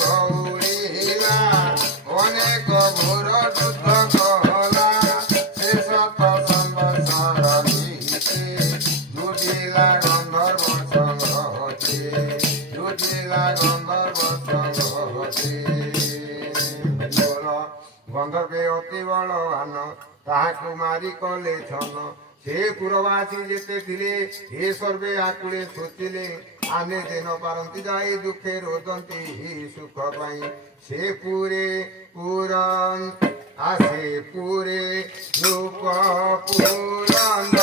ঘৌরিলা অনেক ঘোর যুদ্ধ কলা শেষ সংবৎসর নিতে জুটিলা গন্ধর্ব সংঘতে জুটিলা গন্ধর্ব সংঘতে গন্ধর্বে অতি বলবান তাহাକୁ মারি কলে ছন ସେ ପୁରବାସୀ ଯେତେ ଥିଲେ ଏ ସର୍ବେ ଆକୁଳେ ସୋଚିଲେ ଆମେ ଦିନ ପାରନ୍ତି ଯାଇ ଦୁଃଖେ ରୋଦନ୍ତି ସୁଖ ପାଇଁ ସେ ପୁରେ ଆସେ ପୁରେ ରୂପ ପୁରନ